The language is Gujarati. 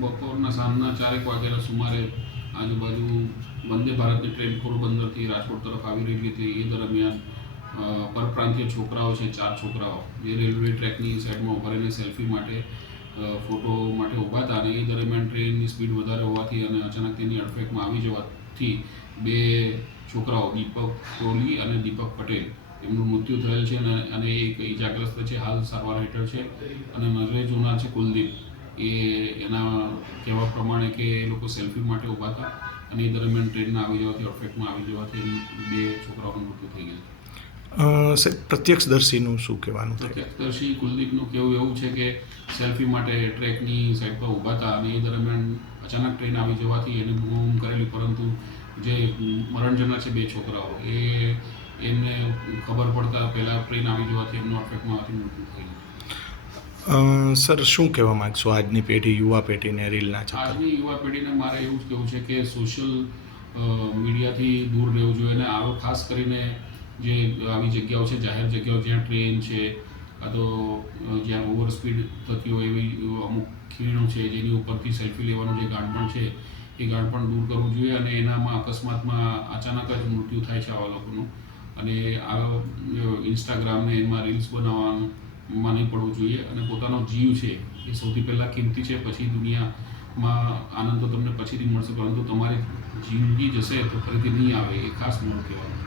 બપોરના સાંજના ચારેક વાગ્યાના સુમારે આજુબાજુ વંદે ભારતની ટ્રેન પોરબંદરથી રાજકોટ તરફ આવી રહી હતી એ દરમિયાન પરપ્રાંતીય છોકરાઓ છે ચાર છોકરાઓ જે રેલવે ટ્રેકની સાઈડમાં ઊભા રહીને સેલ્ફી માટે ફોટો માટે ઉભા હતા અને એ દરમિયાન ટ્રેનની સ્પીડ વધારે હોવાથી અને અચાનક તેની અડફેકમાં આવી જવાથી બે છોકરાઓ દીપક કોહલી અને દીપક પટેલ એમનું મૃત્યુ થયેલ છે અને એક ઈજાગ્રસ્ત છે હાલ સારવાર હેઠળ છે અને નજરે જોનાર છે કુલદીપ એ એના કહેવા પ્રમાણે કે એ લોકો સેલ્ફી માટે ઊભા હતા અને એ દરમિયાન ટ્રેનના આવી જવાથી અડફેટમાં આવી જવાથી બે છોકરાઓનું મૃત્યુ થઈ ગયું પ્રત્યક્ષદર્શીનું શું કહેવાનું પ્રત્યક્ષદર્શી કુલદીપનું કહેવું એવું છે કે સેલ્ફી માટે ટ્રેકની સાઈડ પર ઊભા હતા અને એ દરમિયાન અચાનક ટ્રેન આવી જવાથી એને બૂમ કરેલી પરંતુ જે મરણજના છે બે છોકરાઓ એ એમને ખબર પડતા પહેલાં ટ્રેન આવી જવાથી એમનું અટકમાં મૃત્યુ થઈ ગયું સર શું કહેવા માગશો આજની પેઢી યુવા પેઢીને રીલના ચક્કર આજની યુવા પેઢીને મારે એવું જ કહેવું છે કે સોશિયલ મીડિયાથી દૂર રહેવું જોઈએ અને આવો ખાસ કરીને જે આવી જગ્યાઓ છે જાહેર જગ્યાઓ જ્યાં ટ્રેન છે કાં તો જ્યાં ઓવર સ્પીડ થતી હોય એવી અમુક ખીણો છે જેની ઉપરથી સેલ્ફી લેવાનું જે ગાંઠપણ છે એ ગાંઠપણ દૂર કરવું જોઈએ અને એનામાં અકસ્માતમાં અચાનક જ મૃત્યુ થાય છે આવા લોકોનું અને આવા ઇન્સ્ટાગ્રામને એમાં રીલ્સ બનાવવાનું માની પડવું જોઈએ અને પોતાનો જીવ છે એ સૌથી પહેલાં કિંમતી છે પછી દુનિયામાં આનંદ તો તમને પછીથી મળશે પરંતુ તમારી જિંદગી જશે તો ફરીથી નહીં આવે એ ખાસ મારું કહેવાનું